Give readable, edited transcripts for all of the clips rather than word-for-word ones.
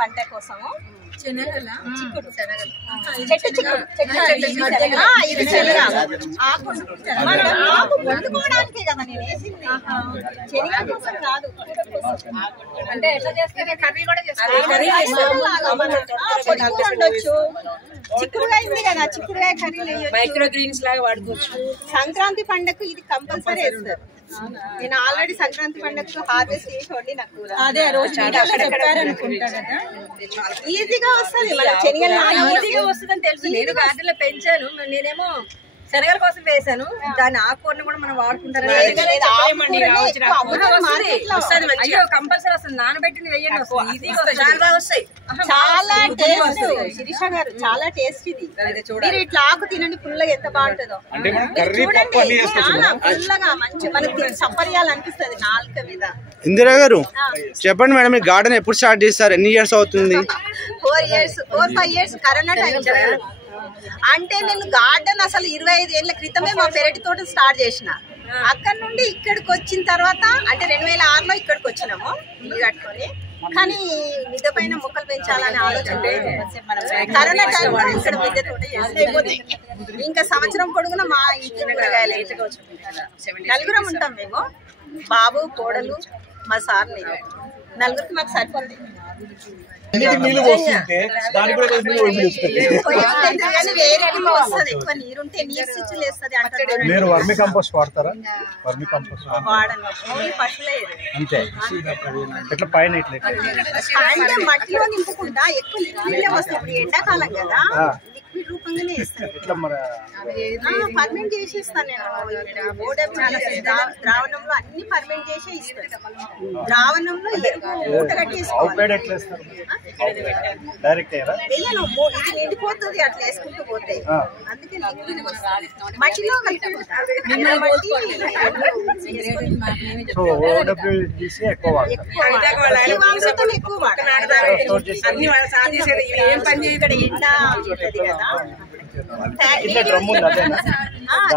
పంట కోసము శనగల చిక్కుడు చెట్టు చిక్కుడు ఇది శనగ ఆకు మనం ఆకు వండుకోవడానికే కదా నేను వేసింది, శనగ కోసం కాదు. అంటే ఎట్లా చేస్తారు? కర్రీ కూడా పొట్టు వండొచ్చు, చిక్కుడుగా అయింది కదా, చిక్కుడుగా కర్రీలు మైక్రో గ్రీన్స్ లాగా వాడుకోవచ్చు. సంక్రాంతి పండగకు ఇది కంపల్సరీ వేస్తారు. నేను ఆల్రెడీ సంక్రాంతి పండగకు హార్వెస్ట్ చేసి వండి నాకు అదే రోజు చెప్పారనుకుంటా కదా. ఈజీగా వస్తుంది, మన శనగలు ఈజీగా వస్తుందని తెలుసు. నేను గార్డెన్ లో పెంచాను, నేనేమో శనగల కోసం వేసాను. దాని ఆకుకూరను కూడా మనం వాడుకుంటారు. అయ్యో కంపల్సరీ వస్తుంది, నానబెట్టింది వేయండి, వస్తాయి. చాలా టేస్ట్ శిరీష గారు, చాలా టేస్ట్ ఇది. మీరు ఇట్లా ఆకు తినండి, పుల్లగా ఎంత బాగుంటుందో చూడండి. చాలా పుల్లగా మంచి మనకి చప్పరియాలనిపిస్తుంది నాలుక మీద. ఇందిరా గారు చెప్పండి మేడం, మీ గార్డెన్ ఎప్పుడు స్టార్ట్ చేస్తారు? ఎన్ని ఇయర్స్ అవుతుంది? 4 years కరోనా టైం. అంటే నేను గార్డెన్ అసలు 25 ఏళ్ల క్రితమే మా పెరటి తోట స్టార్ట్ చేసిన. అక్కడ నుండి ఇక్కడికి వచ్చిన తర్వాత అంటే 2006లో ఇక్కడికి వచ్చినాము ఇల్లు కట్టుకొని. కానీ మిద్దె పైన మొక్కలు పెంచాలనే ఆలోచన లేదు. కరోనా టైంలో ఇక్కడ మిద్దె తోట చేసి ఇంకా సంవత్సరం పొడుగున మా ఇంటి కూరగాయలు నలుగురం ఉంటాం మేము, బాబు కోడలు మా సార్ నేను, నలుగురికి మాకు సరిపోతుంది. ఎక్కువ నీరుంటే నీరు స్విచ్లు వేస్తుంది అంటారు. మీరు వర్మి కంపోస్ట్ వాడతారా? వర్మి కంపోస్ట్ వాడను, ఓన్లీ పశువులే. అంతే ఇట్లా పైన ఇట్లా అంటే మట్టిలో నింపుకుంటా ఎక్కువ లిక్విడ్ వస్తాయి. ఇప్పుడు ఎండాకాలం కదా, లిక్విడ్ రూపంగానే ఇస్తాను. పర్మెంట్ చేసేస్తాను నేను. ద్రావణంలో అన్ని పర్మెంట్ చేసే ఇస్తాను. ద్రావణంలో మూట కట్టేసుకోవాలి. డైరెక్ట్ వేయను, ఇది నిండిపోతుంది అట్లా వేసుకుంటూ పోతే. అందుకే మట్టిలో ఎక్కువ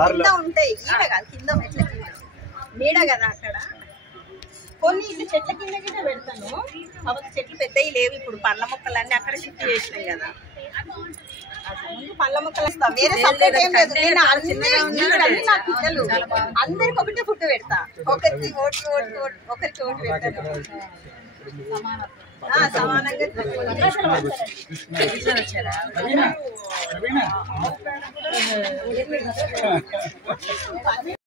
కింద ఉంటాయి, ఈడ కాదు కింద మెట్ల కింద నీడ కదా అక్కడ. కొన్ని ఇల్లు చెట్ల కింద కింద పెడతాను, కాబట్టి చెట్లు పెద్దవి లేవు. ఇప్పుడు పండ్ల మొక్కలన్నీ అక్కడ షిఫ్ట్ చేసినాం కదా. ముందు పండ్ల మొక్కలు వస్తాం, వేరే సపరేట్ ఏం లేదు. నేను నా పిల్లలు అందరికి ఒకటే ఫుడ్ పెడతా, ఒకరికి ఒకరికి ఓటు పెడతాను. సమానంగా